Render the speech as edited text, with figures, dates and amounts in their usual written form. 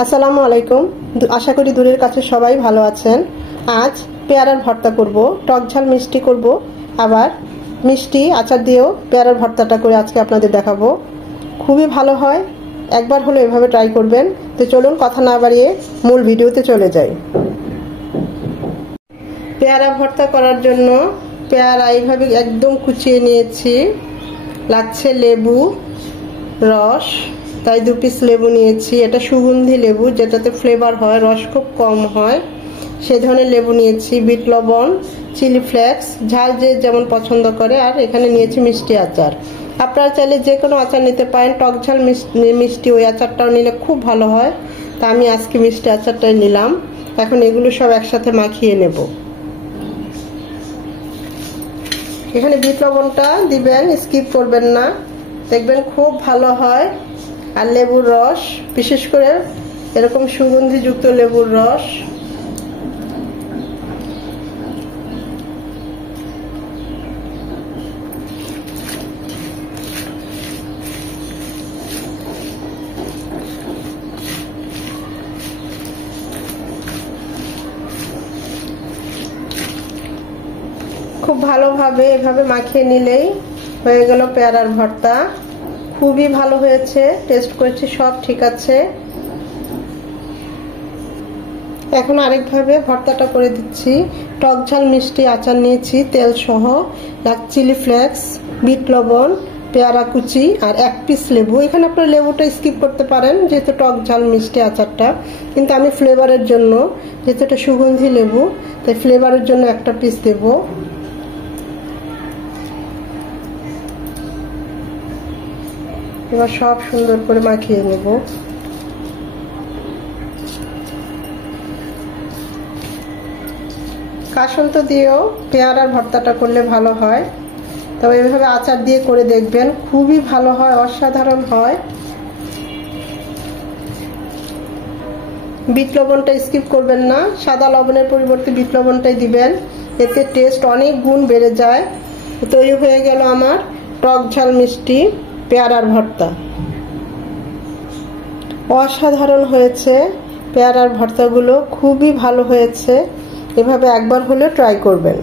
আসসালামু আলাইকুম। আশা করি দূরের কাছে সবাই ভালো আছেন। আজ পেয়ারার ভর্তা করব, টক ঝাল মিষ্টি করব, আবার মিষ্টি আচার দিয়েও পেয়ারার ভর্তাটা করে আজকে আপনাদের দেখাবো। খুবই ভালো হয়, একবার হলো এভাবে ট্রাই করবেন। তো চলুন কথা না বাড়িয়ে মূল ভিডিওতে চলে যাই। পেয়ারা ভর্তা করার জন্য পেয়ারা এইভাবে একদম কুচিয়ে নিয়েছি। লাগছে লেবু রস, তাই 2 পিস লেবু নিয়েছি। এটা সুগন্ধি লেবু, যেটাতে ফ্লেভার হয়, রস খুব কম হয়, সে ধরনের লেবু নিয়েছি। বিট লবণ, চিলি ফ্লেক্স, ঝাল যে যেমন পছন্দ করে। আর এখানে নিয়েছি মিষ্টি আচার। আপনারা চাইলে যে কোনো আচার নিতে পারেন, টক ঝাল মিষ্টি ওই আচারটাও নিলে খুব ভালো হয়। তা আমি আজকে মিষ্টি আচারটাই নিলাম। এখন এগুলো সব একসাথে মাখিয়ে নেব। এখানে বিট লবণটা দিবেন, স্কিপ করবেন না, দেখবেন খুব ভালো হয়। আর লেবুর রস, বিশেষ করে এরকম সুগন্ধিযুক্ত লেবুর রস। খুব ভালোভাবে এভাবে মাখিয়ে নিলেই হয়ে গেল পেয়ারার ভর্তা। খুবই ভালো হয়েছে, টেস্ট করেছি, সব ঠিক আছে। এখন আরেকভাবে ভর্তাটা করে দিচ্ছি। টক ঝাল মিষ্টি আচার নিয়েছি তেল সহ, চিলি ফ্লেক্স, বিট লবণ, পেয়ারা কুচি আর 1 পিস লেবু। এখানে আপনার লেবুটা স্কিপ করতে পারেন যেহেতু টক ঝাল মিষ্টি আচারটা, কিন্তু আমি ফ্লেভারের জন্য, যেহেতু এটা সুগন্ধি লেবু, তাই ফ্লেভারের জন্য 1টা পিস দেব। এবার সব সুন্দর করে মাখিয়ে নেব। কাসুন্দ দিয়েও পেয়ারার ভর্তাটা করলে ভালো হয়, তবে এভাবে আচার দিয়ে করে দেখবেন, খুবই ভালো হয়, অসাধারণ হয়। বিট লবণটা স্কিপ করবেন না, সাদা লবণের পরিবর্তে বিট লবণটাই দিবেন, এতে টেস্ট অনেক গুণ বেড়ে যায়। তৈরি হয়ে গেল আমার টক ঝাল মিষ্টি পেয়ারার ভর্তা। অসাধারণ হয়েছে পেয়ারার ভর্তাগুলো, খুবই ভালো হয়েছে। এভাবে একবার হলে ট্রাই করবেন।